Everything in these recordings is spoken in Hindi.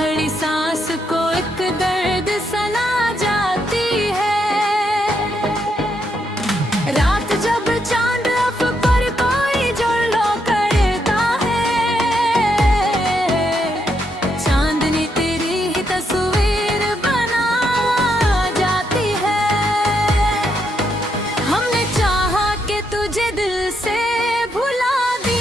घड़ी सांस को एक दर्द सना जाती है। रात जब चांद अफ पर कोई जोड़ो करता है, चांदनी तेरी ही तस्वीर बना जाती है। हमने चाहा कि तुझे दिल से भुला दी,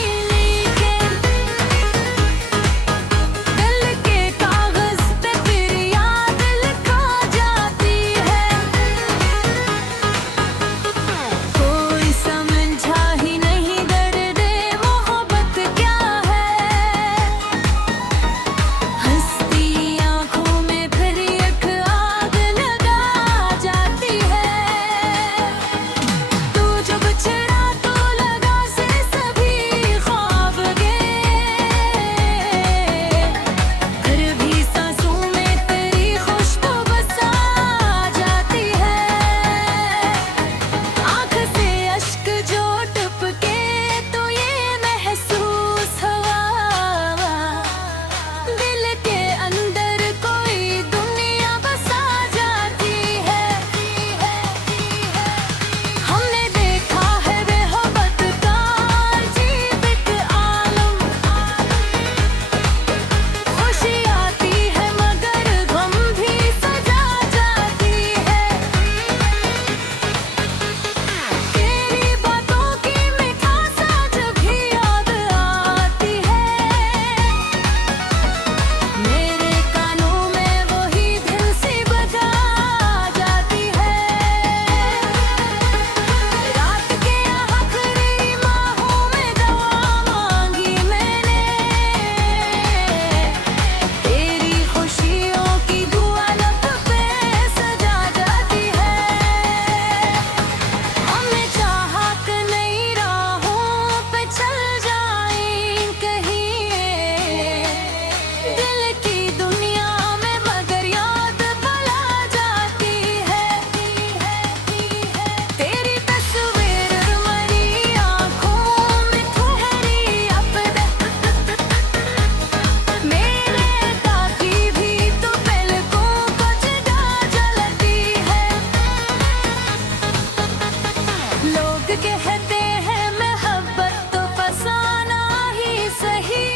कहते हैं मोहब्बत तो फसाना ही सही,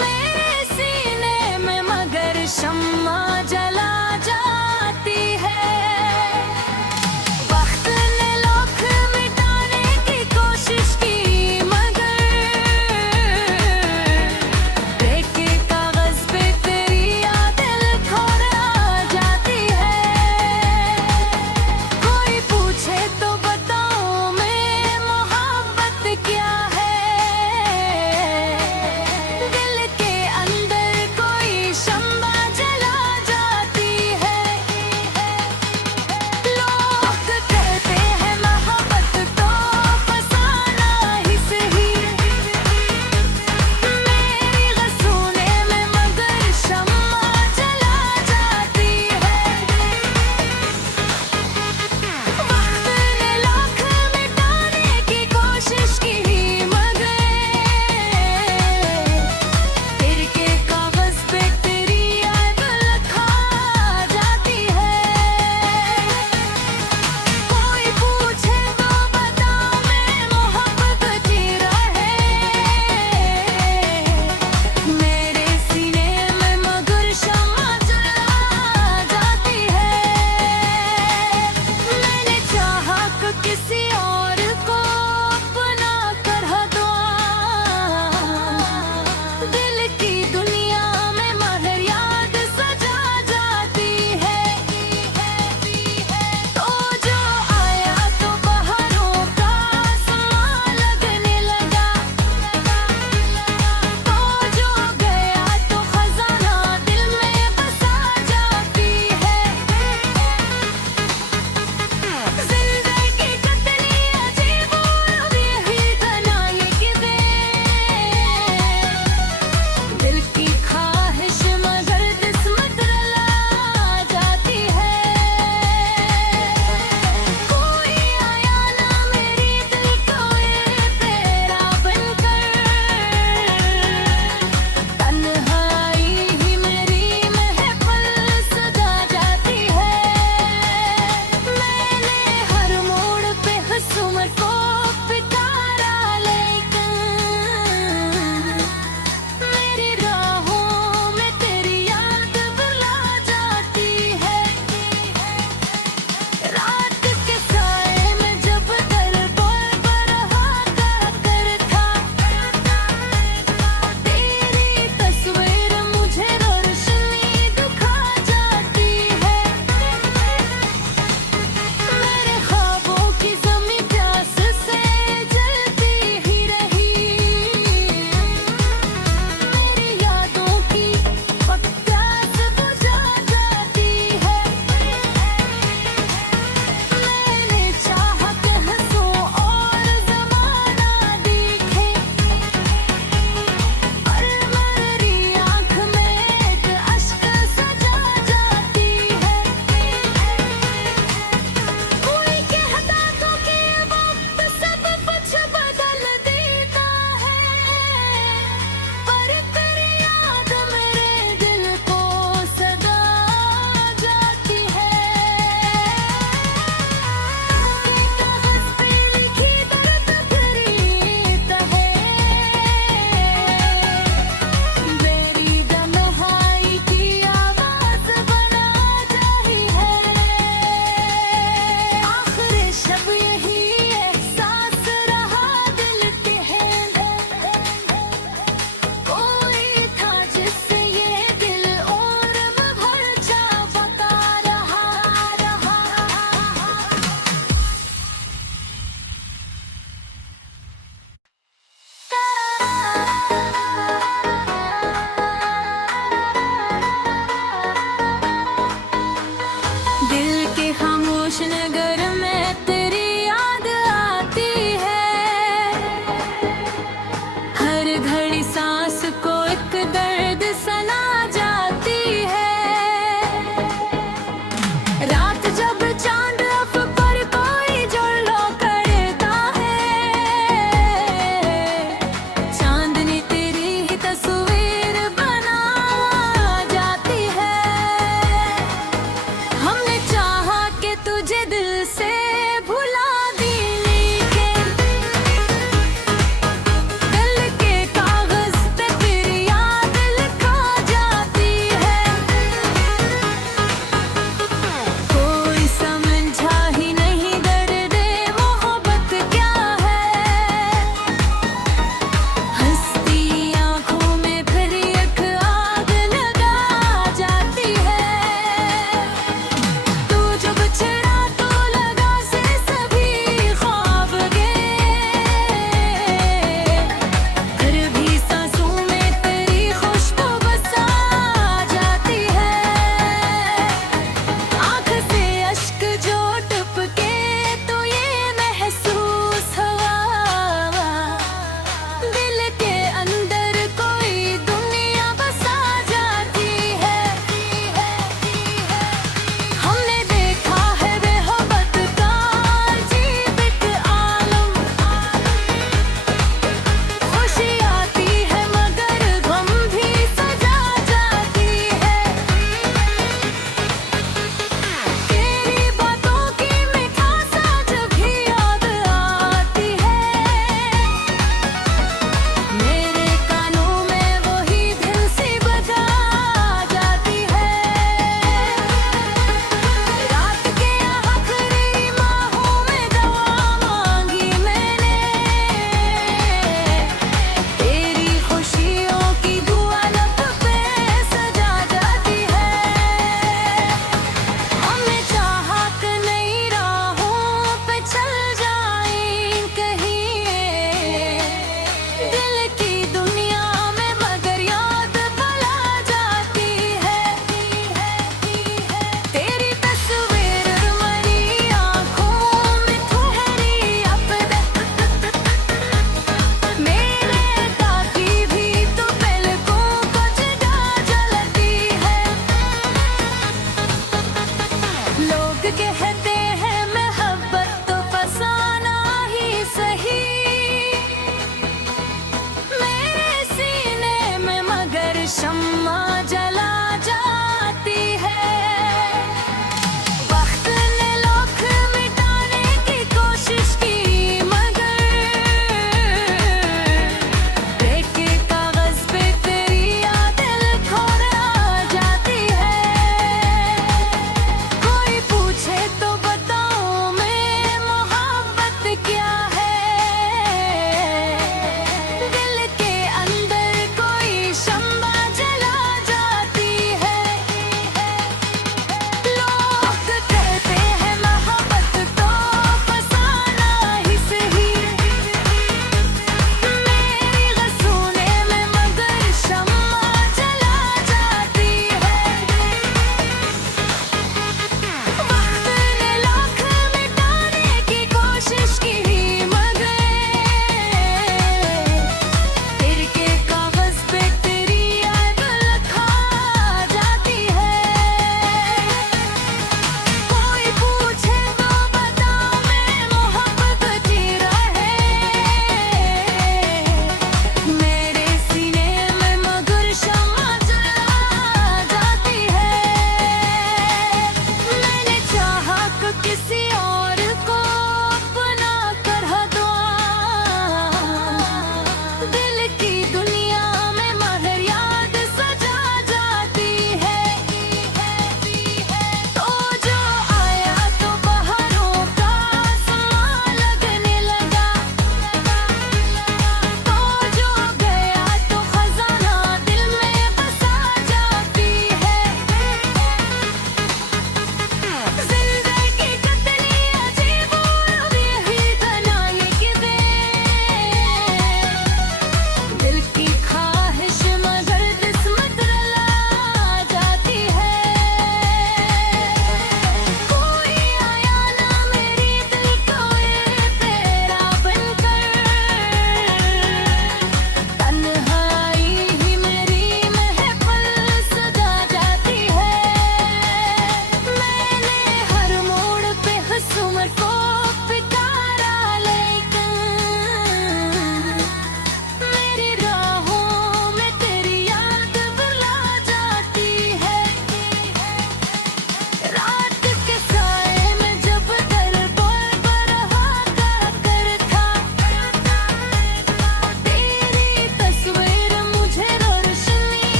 मेरे सीने में मगर शम्मा जला जाती है। वक्त ने लोख मिटाने की कोशिश की, मगर देख के कागज पे तेरी याद लिखोर आ जाती है। कोई पूछे तो बताऊं मैं मोहब्बत क्या है, दिल के अंदर कोई शम्मा जला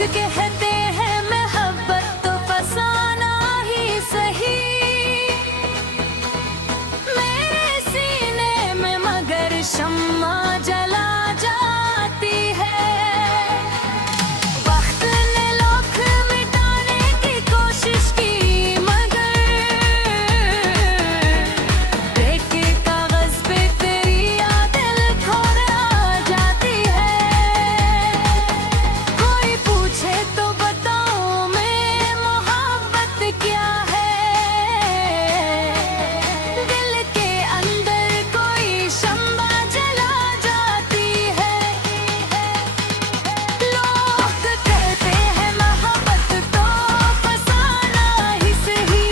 कहते हैं मोहब्बत तो फसाना ही सही, मेरे सीने में मगर शम्मा जला जाती है। वक्त ने लाख मिटाने की कोशिश की मगर देखे कागज पे तेरी याद लिखोर आ जाती है। कोई पूछे तो बताऊं मैं मोहब्बत क्या है, दिल के अंदर कोई शम्मा जला जाती है। लोग कहते हैं मोहब्बत तो फसाना ही सही,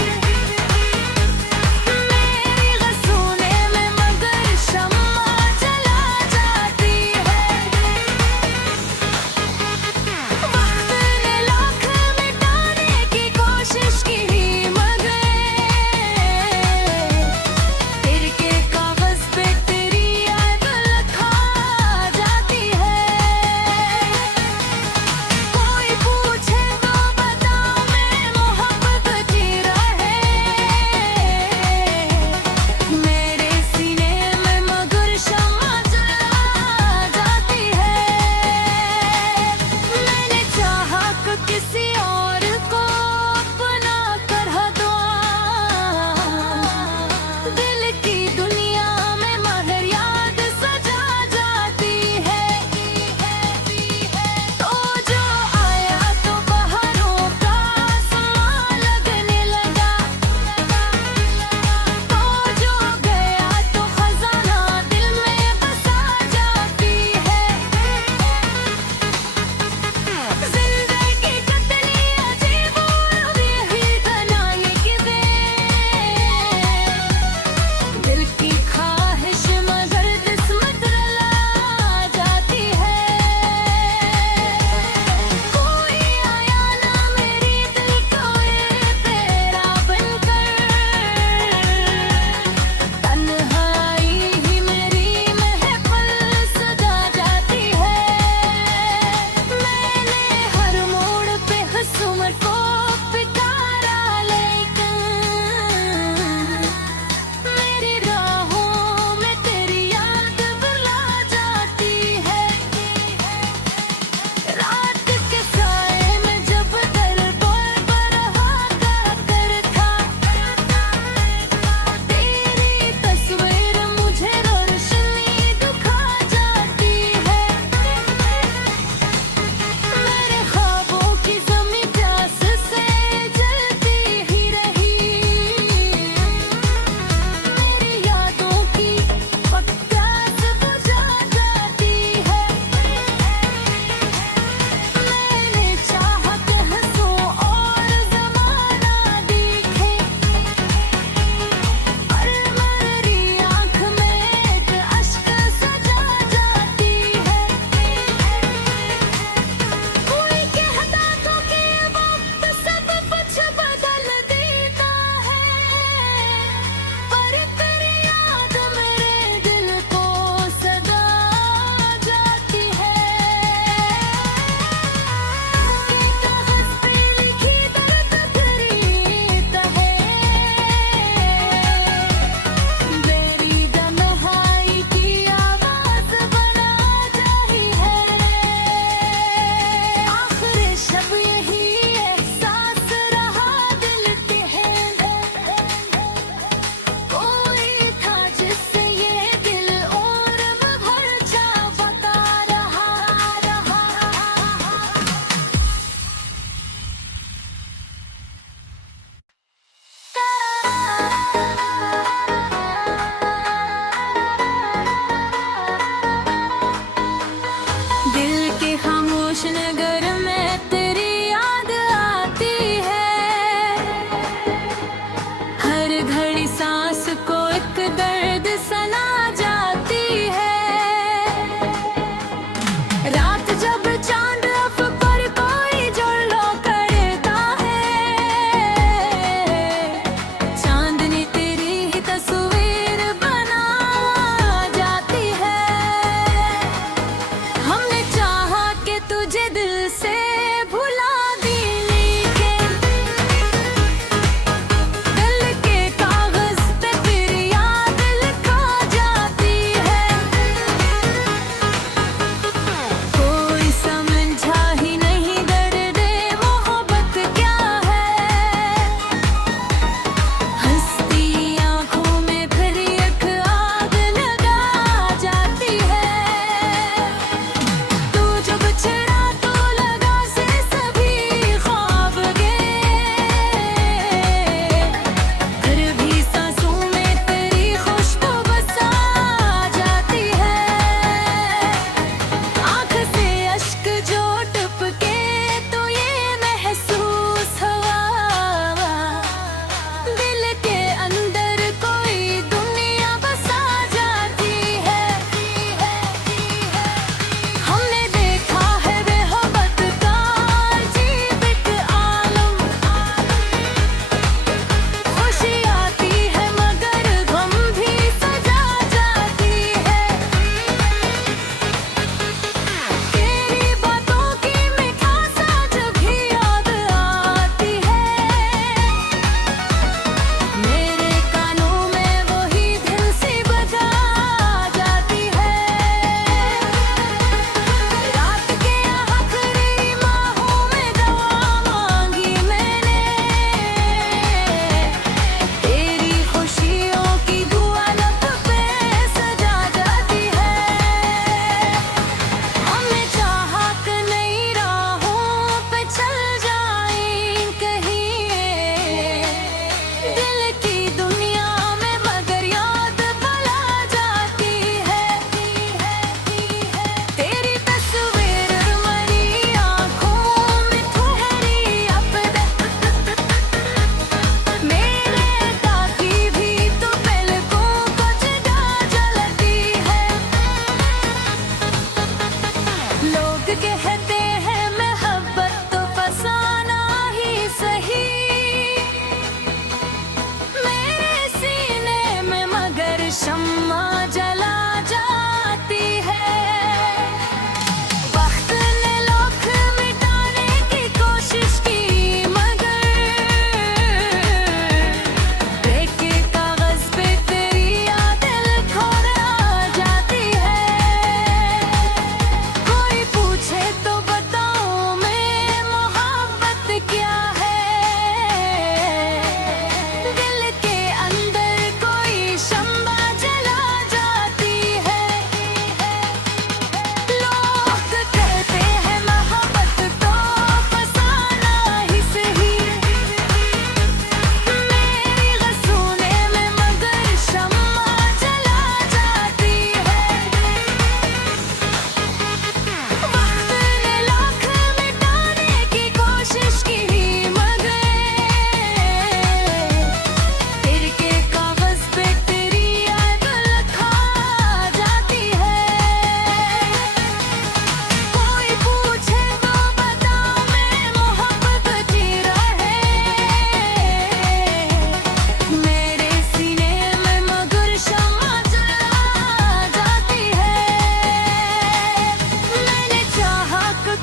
मेरी गसूने में मगर शम्मा जला जाती है। वक्त ने लाख मिटाने की कोशिश की मगर तेरे के कागज पे तेरी याद लिखा जाती है। कोई पूछे तो बताऊं मैं मोहब्बत जी रहे, मेरे सीने में मगर शम्मा जला जाती है। मैंने चाहा कि किसी और को अपना कर दूं, दिल की दुनिया में मगर याद सजा जाती है। तो जो आया तो बहारों का आसमां लगने लगा, तो जो गया तो खजाना दिल में बसा जाती है। जिंदगी कितनी अजीब और यही बनाने की दे, दिल की ख्वाहिश मगर किस्मत रुला जाती है। कोई आया ना मेरी दिल को ये तेरा बनकर, तन्हाई ही मेरी महफिल सजा जाती है। मैंने हर मोड़ पे हुस्न को पिटारा लेकिन मेरी राहों में तेरी याद बुला जाती है। रात के साए में जब दरबार बरहा कर था, तेरी तस्वीर मुझे रोशनी दिखा जाती है। मेरे ख्वाबों की ज़मीं प्यास से जलती ही रही, मेरी यादों की प्यास बुझा जाती है। मैंने चाहा कि हंसूं और ज़माना देखे, पर मेरी आँख में एक अश्क सजा जाती है। कोई कहता तो कि वक्त सब कुछ बदल देता है, पर तेरी याद मेरे दिल को सदा जाती है। कागज पे लिखी दर्द भरी मेरी तन्हाई की आवाज बना जाही है। आखिर शब यही एहसास रहा दिल के कोई था जिससे ये दिल और भर जा बता रहा। दिल के खामोश नगर में तेरी याद आती है, हर घड़ी सांस को एक दर्द सना जाती है। रात जब चांद अफ पर कोई जोड़ो करता है, चांदनी तेरी ही तस्वीर बना जाती है। हमने चाहा कि तुझे दिल से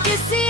किसी